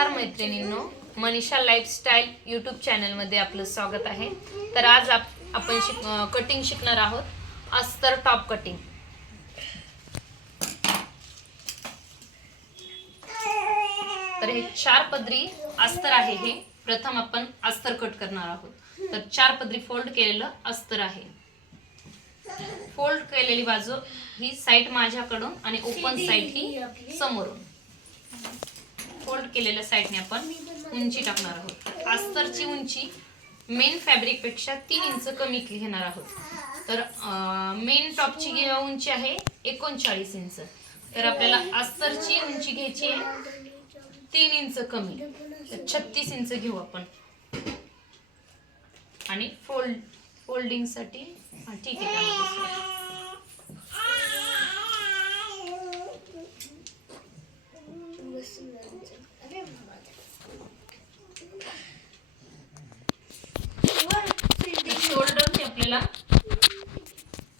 नमस्कार मैत्रिणींनो, Manisha lifestyle YouTube चॅनलमध्ये आपलं स्वागत आहे. तर आज आपण कटिंग शिकणार आहोत, अस्तर टॉप कटिंग. तर हे 4 पदरी अस्तर आहे. हे प्रथम आपण अस्तर कट करणार आहोत. तर 4 पदरी फोल्ड केलेलं अस्तर आहे. फोल्ड केलेली बाजू ही साइड माझ्याकडून आणि ओपन साइड ही समोरून. फोल्ड केलेल्या साइडने आपण उंची टाकणार आहोत. अस्तरची उंची मेन फॅब्रिक पेक्षा 3 इंच कमी घेणार आहोत. तर मेन टॉपची उंची आहे 39 इंच. तर आपल्याला अस्तरची उंची घ्यायची आहे 3 इंच कमी, तर 36 इंच घेऊ आपण. आणि फोल्डिंग साठी ठीक आहे.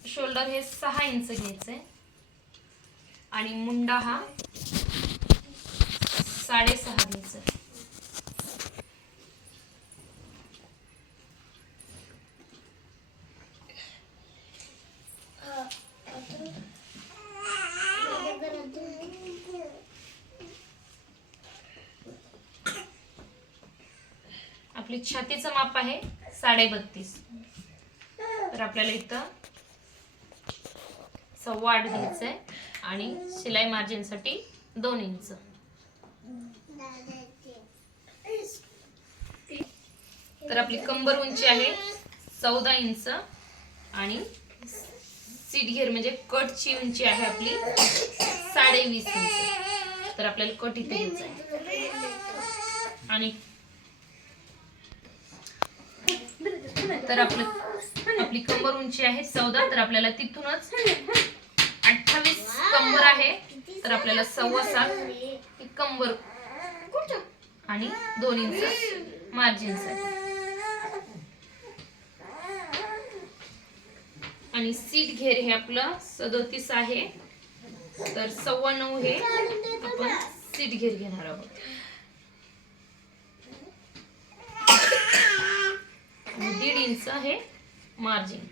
शोल्डर हे 6 इंच घ्यायचंय आणि मुंडा हा 6.5 घ्यायचा. आपली छातीचं माप आहे 32.5. तर आपल्याला इथं 8.25 घ्यायचंय आणि शिलाई मार्जिन साठी 2 इंच. तर आपली कंबर उंची आहे 14 इंच आणि सीट घेर म्हणजे कटची उंची आहे आपली 20.5 इंच. तर आपल्याला कट इथे घ्यायचा आहे. आणि तर आपली कंबर उंची आहे 14. तर आपल्याला तिथूनच 28 कंबर आहे. तर आपल्याला 7.25 ही कंबर आणि 2 इंच मार्जिन साठी. आणि सीट घेर हे आपलं 37 आहे. तर 9.25 हे आपण सीट घेर घेणार आहोत. 1.5 इंच हे मार्जिन.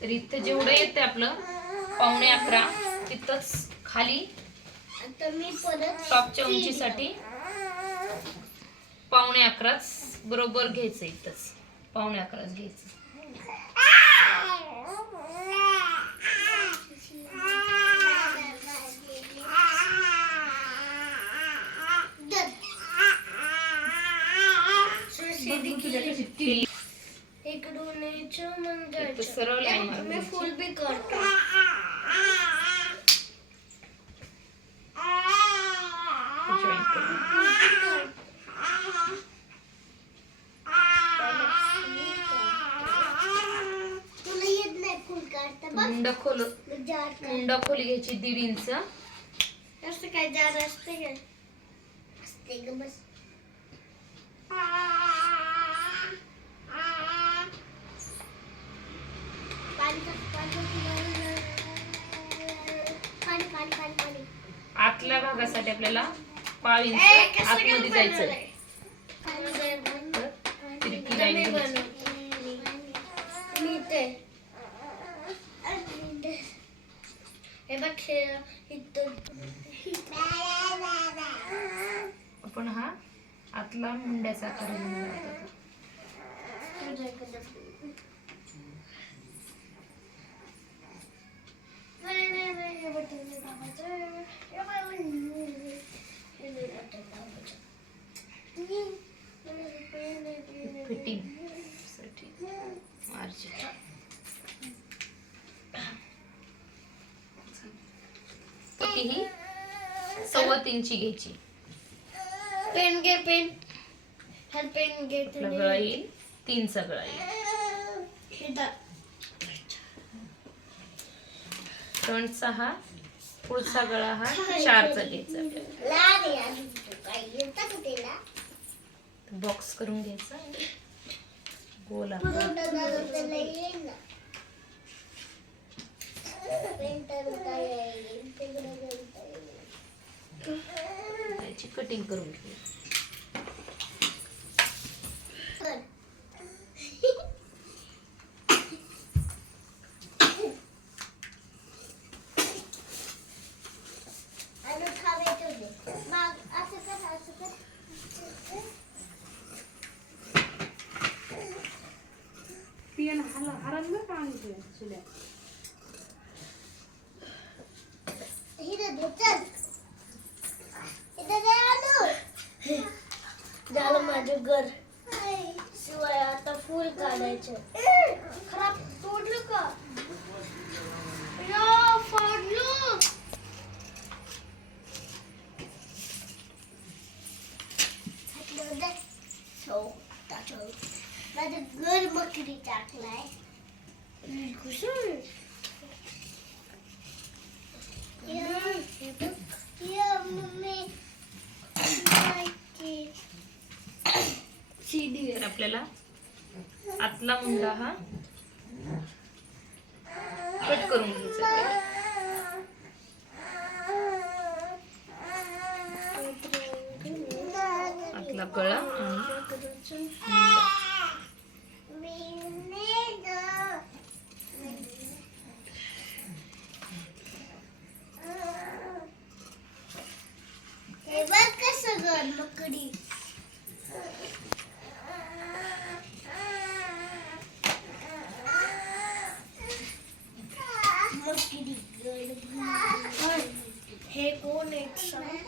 तर इथे जेवढं येते आपलं 11.25 तिथंच खाली टॉपच्या उंचीसाठी 11.25 बरोबर घ्यायचं. इथंच 11.25 घ्यायचं. सरळ लाईन फुल भी करतो. मुंडा खोली घ्यायची 1.5 इंच. असं काय जाड असते का? असते ग बस. आतल्या भागासाठी आपल्याला 1/2 इंच आतमध्ये जायचं. तिरकी लाईन घ्यायची. आपण हा आतला मुंड्याचा आकार घेणार आहोत. फिटिंग साठी मार्जिन ही 3.25 इंची घ्यायची. पेन घे. पेन हर पेन घे. गळा येईल 3चा गळा येईल. फ्रंटचा हा पुढचा गळा हा 4चा घ्यायचा. बॉक्स करून घ्यायचा. गोल कटिंग करून घेऊया. पियन हरण ना का आणते शिल्या झालं माझं घर. शिवाय आता फुल काढायचं. खराब तोडलं का? फोडलं. माझं घर मकरी टाकलाय. तर आपल्याला आतला मुंडा हा कट करून घ्यायचा आहे. आतला गळा आणि मुंडा. हे बघ कसं घर मकडी. हे कोण आहेत सांग?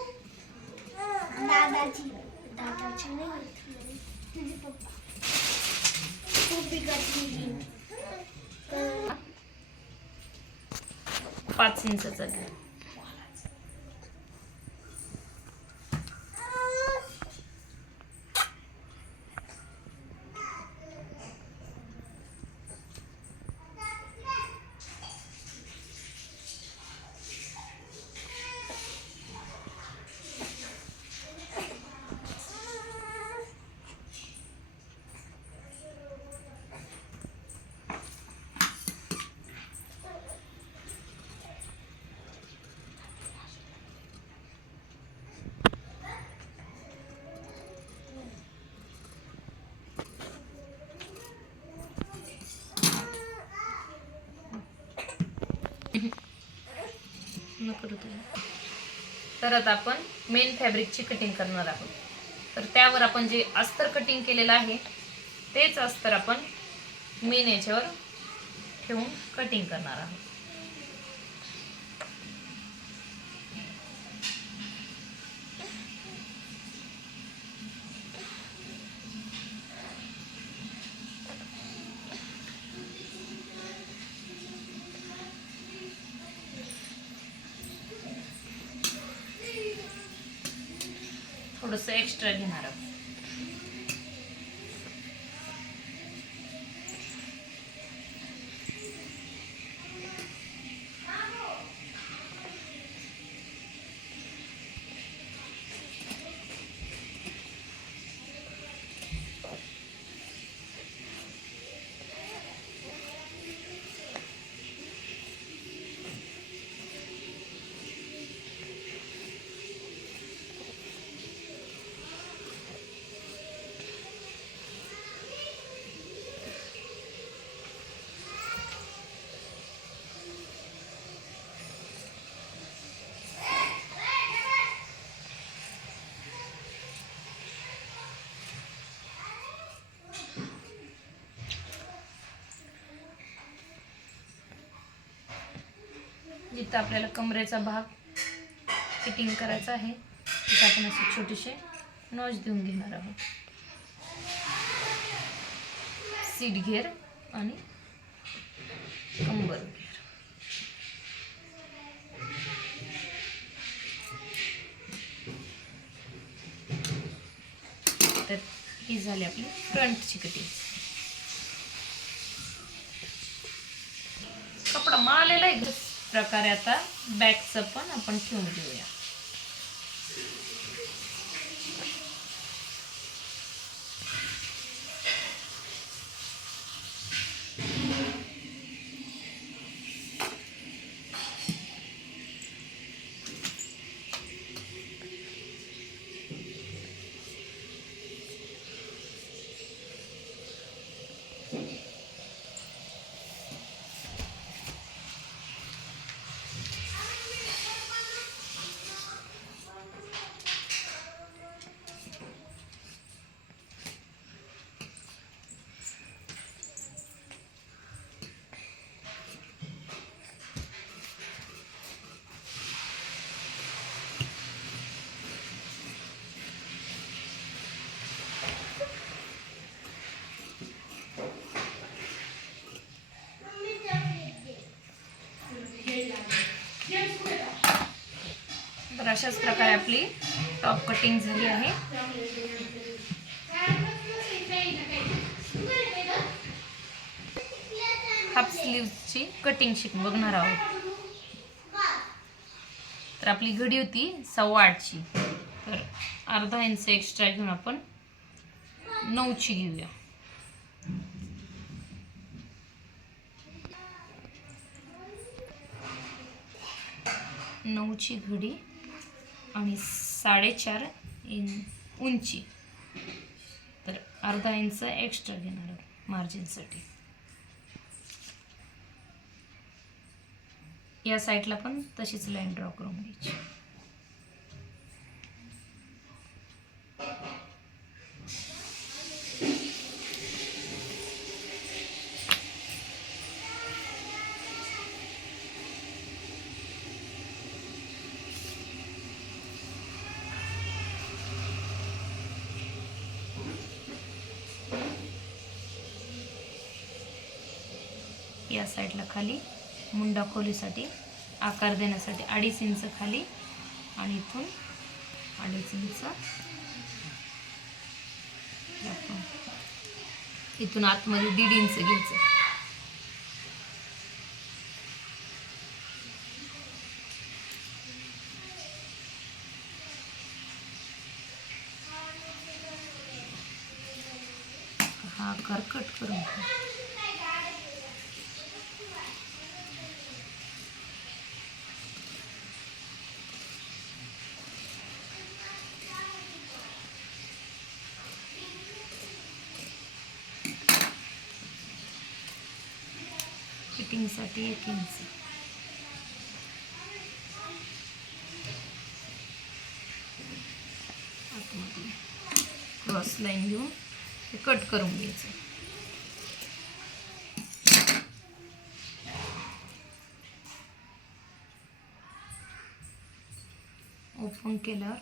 दादाची नाही, तुझे पप्पा. खूप बिघडली. 5 इंचाचा घ्या. तर आता आपण मेन फॅब्रिकची कटिंग करणार आहोत. तर त्यावर आपण जे अस्तर कटिंग केलेलं आहे तेच अस्तर आपण मेन याच्यावर ठेवून कटिंग करणार आहोत. थोडंसं एक्स्ट्रा घेणार आहोत. जिथं आपल्याला कमरेचा भाग फिटिंग करायचा आहे तिथं आपण असे छोटेसे नॉच देऊन घेणार आहोत. सीट घेर आणि कंबर घेर. तर ही झाली आपली फ्रंटची कटिंग. कपडा मारलेला आहे प्रकारे. आता बॅकचं पण आपण ठेवून घेऊया. तर अशाच प्रकारे आपली टॉप कटिंग झाली आहे. हाफ स्लीव्हची कटिंग बघणार आहोत. तर आपली घडी होती 8.25ची, तर अर्धा इंच एक्स्ट्रा घेऊन आपण 9ची घेऊया. नऊची घडी आणि 4.5 उंची, तर अर्धा इंच एक्स्ट्रा घेणार आहोत मार्जिनसाठी. या साईडला पण तशीच लाईन ड्रॉ करून घ्यायची. या साईडला खाली मुंडा खोलीसाठी आकार देण्यासाठी 2.5 इंच खाली आणि इथून 2.5 इंच इथून आतमध्ये 1.5 इंच घ्यायचं. हा आकार कट करून घ्या. फिटिंगसाठी 1 इंच. आतमध्ये क्रॉस लाईन घेऊन हे कट करून घ्यायचं. ओपन केल्यावर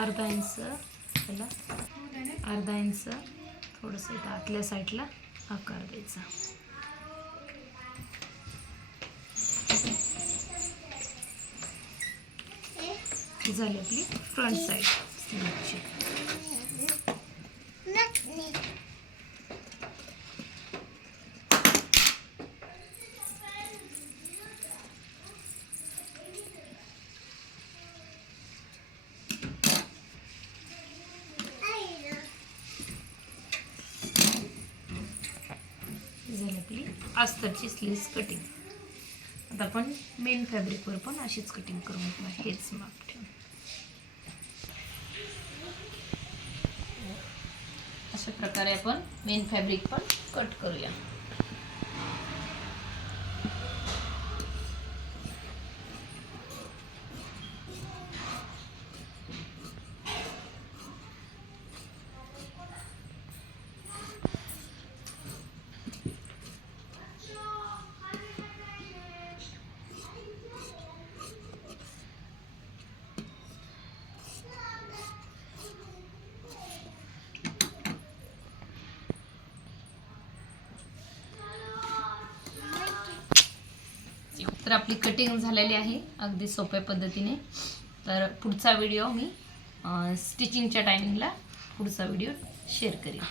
अर्धा इंच त्याला 1/2 इंच थोडंसं इथं आतल्या साईडला आकार द्यायचा. ही झाली आपली फ्रंट साईड स्लीव्हची. झाली आपली अस्तरची स्लीव्स कटिंग. आता आपण मेन फॅब्रिकवर पण अशीच कटिंग करून घेणार, हेच माप ठेवून. अशा प्रकारे आपण मेन फॅब्रिक पण कट करूया. तर आपली कटिंग झालेली आहे अगदी सोप्या पद्धतीने. तर पुढचा व्हिडिओ मी स्टिचिंगच्या टायमिंगला पुढचा व्हिडिओ शेअर करेन.